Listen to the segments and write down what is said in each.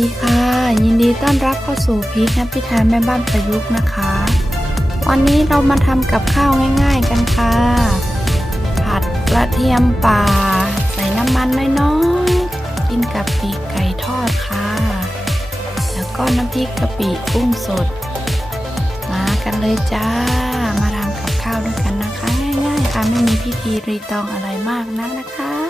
ดีค่ะ ยินดีต้อนรับเข้าสู่พีคแฮปปี้ไทม์แม่บ้านประยุกต์นะคะ วันนี้เรามาทำกับข้าวง่าย ๆกันค่ะ ผัดกระเทียมป่า ใส่น้ำมันน้อยๆกินกับปีกไก่ทอดค่ะ แล้วก็น้ำพริกกะปิกุ้งสด มากันเลยจ้า มาทำกับข้าวด้วยกันนะคะ ง่ายๆค่ะไม่มีพิธีรีตองอะไรมากนักนะคะ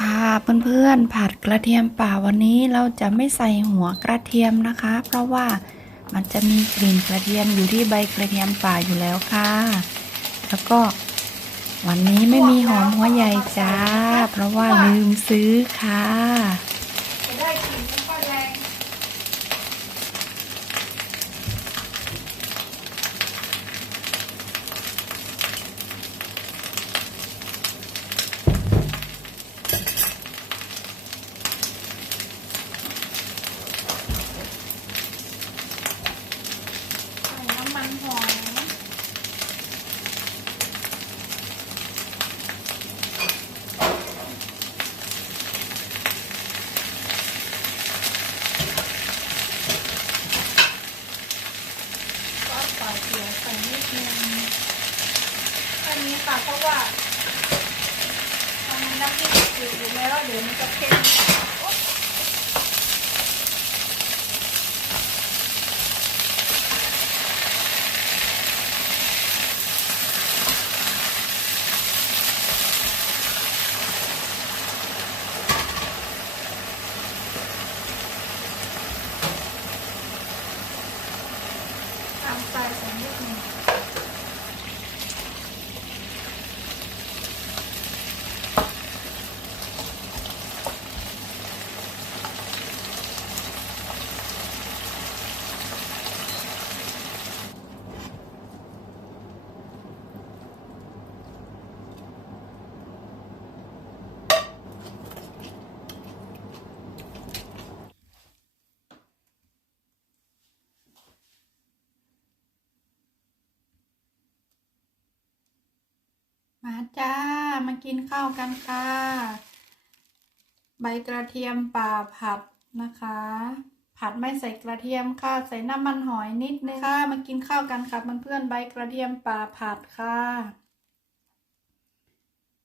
ค่ะเพื่อนๆผัดกระเทียมป่าวันนี้เราจะไม่ใส่หัวกระเทียมนะคะ เพราะว่ามันจะมีกลิ่นกระเทียมอยู่ที่ใบกระเทียมป่าอยู่แล้วค่ะ แล้วก็วันนี้ไม่มีหอมหัวใหญ่จ้า เพราะว่าลืมซื้อค่ะได้กลิ่นไม่ค่อยแรง ใส่น้ำมันหอย ก็ใส่เกลือใส่นิดนึงแค่นี้ค่ะ เพราะว่าทำน้ำพริกจืดอยู่แล้วเดี๋ยวมันจะเค็ม มาจ้า มากินข้าวกันค่ะ ใบกระเทียมป่าผัดนะคะ ผัดไม่ใส่กระเทียมค่ะ ใส่น้ำมันหอยนิดนึงค่ะ มากินข้าวกันค่ะเพื่อนๆใบกระเทียมป่าผัดค่ะ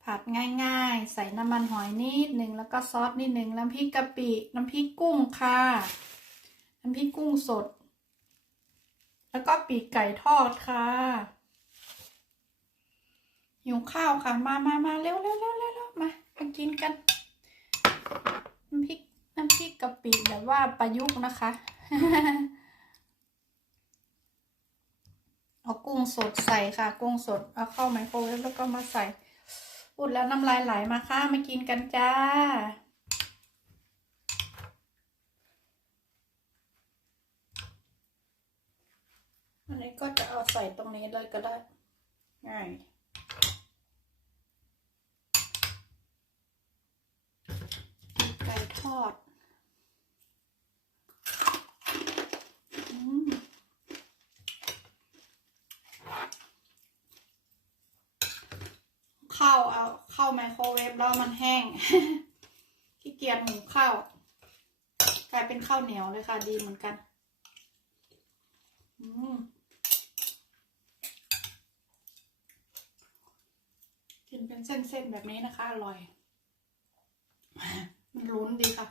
ผัดง่ายๆ ใส่น้ำมันหอยนิดหนึ่งแล้วก็ซอสนิดหนึ่งน้ำพริกกะปิน้ำพริกกุ้งค่ะ น้ำพริกกุ้งสด แล้วก็ปีกไก่ทอดค่ะ หิวข้าวค่ะ มามามาเร็วเร็วเร็วเร็วมามากินกัน น้ำพริก น้ำพริกกะปิแบบว่าประยุกต์นะคะ เอากุ้งสดใส่ค่ะ กุ้งสด เอาเข้าไมโครเวฟแล้วก็มาใส่พูดแล้วน้ำลายไหลมาค่ะ มากินกันจ้าอันนี้ก็จะเอาใส่ตรงนี้เลยก็ได้ง่าย ไก่ ทอดข้าวเอาเข้าไมโครเวฟแล้วมันแห้งขี้เกียจหมูข้าวกลายเป็นข้าวเหนียวเลยค่ะ ดีเหมือนกันอืมกินเป็นเส้นๆแบบนี้นะคะ อร่อย มันรุ้นดีค่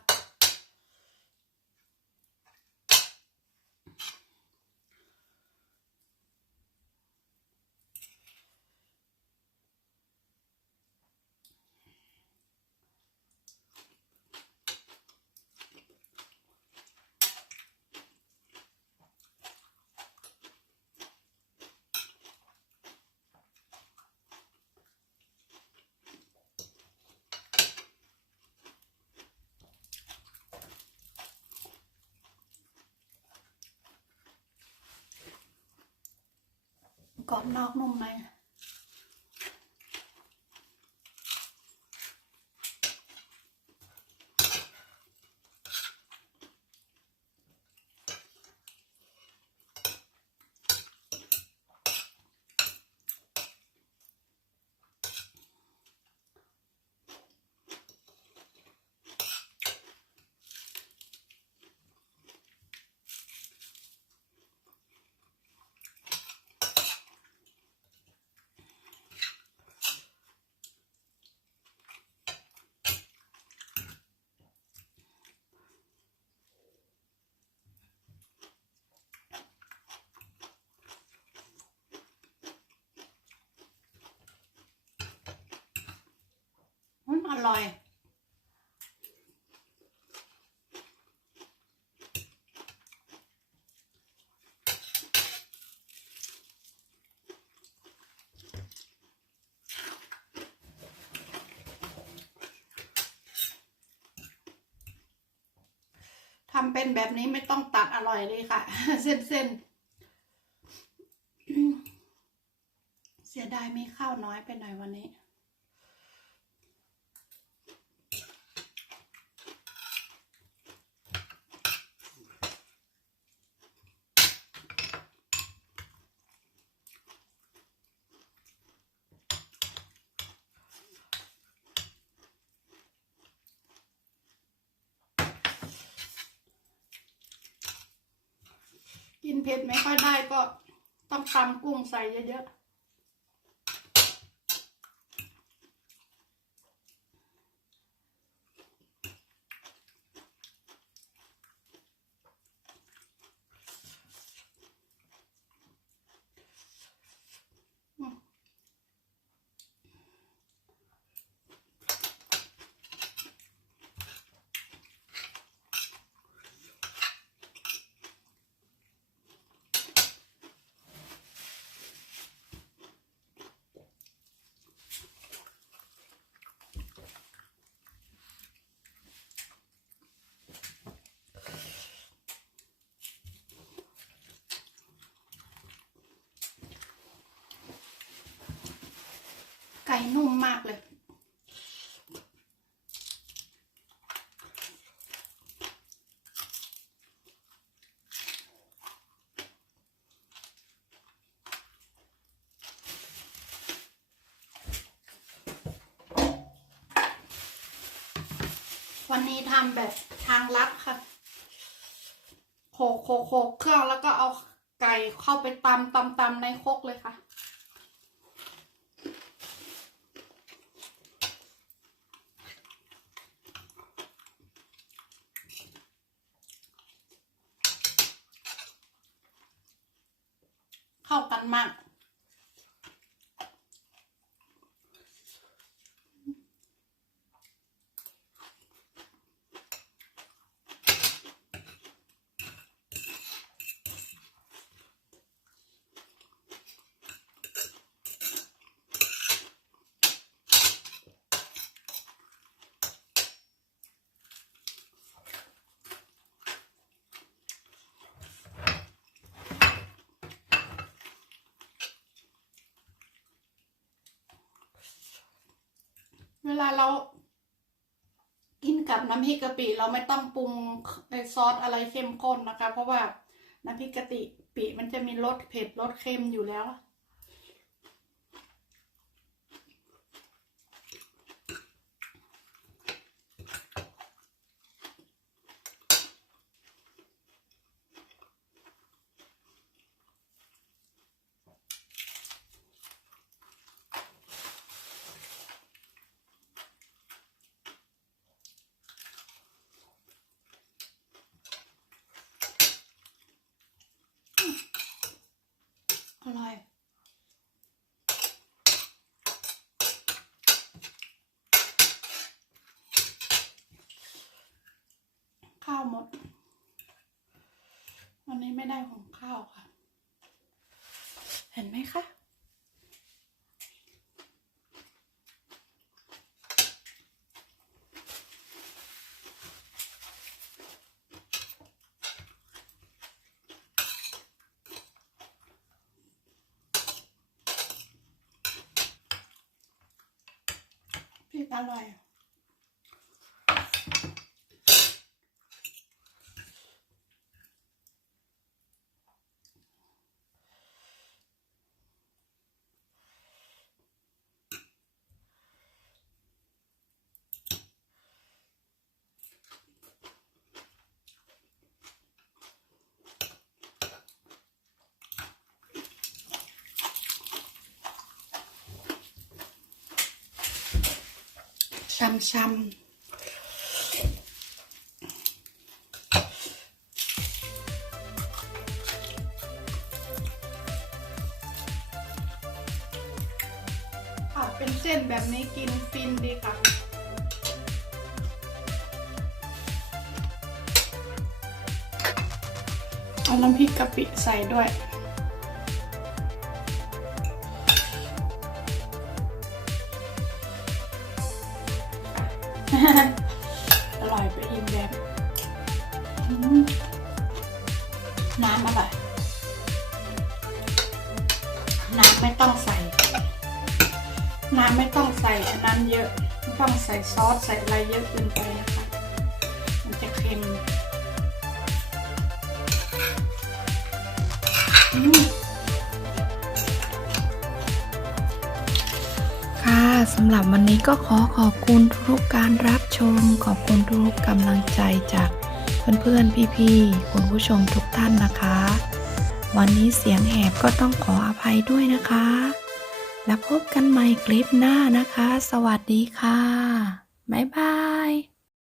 รอบนอกนุ่มใน อร่อย ทำเป็นแบบนี้ไม่ต้องตัดอร่อยเลยค่ะ เส้นเส้นๆเสียดายมีข้าวน้อยไปหน่อยวันนี้ เผ็ดไม่ค่อยได้ก็ต้องตำกุ้งใส่เยอะๆ นุ่มมากเลยวันนี้ทำแบบทางลับค่ะโขกโขกโขกเครื่องแล้วก็เอาไก่เข้าไปตำตำตำในคกเลยค่ะ เข้ ลาเรากินกับน้ำพริกกะปิเราไม่ต้องปรุงในซอสอะไรเข้มข้นนะคะ เพราะว่าน้ำพริกกะปิปิมันจะมีรสเผ็ดรสเค็มอยู่แล้ว อร่อย ข้าวหมด วันนี้ไม่ได้ของข้าวค่ะ เห็นไหมคะพริกอร่อย ช้ำๆเป็นเส้นแบบนี้กินฟินดีค่ะ เอาน้ำพริกกะปิใส่ด้วย อร่อยไปอิ่มแบบน้ำอร่อยน้ำไม่ต้องใส่ น้ำไม่ต้องใส่อันนั้นเยอะ ไม่ต้องใส่ซอสใส่อะไรเยอะเกินไปนะคะ มันจะเค็ม สำหรับวันนี้ก็ขอขอบคุณทุกการรับชม ขอบคุณทุกกำลังใจจากเพื่อนๆ พี่ๆ คุณผู้ชมทุกท่านนะคะ วันนี้เสียงแหบก็ต้องขออภัยด้วยนะคะ แล้วพบกันใหม่คลิปหน้านะคะ สวัสดีค่ะ บ๊ายบาย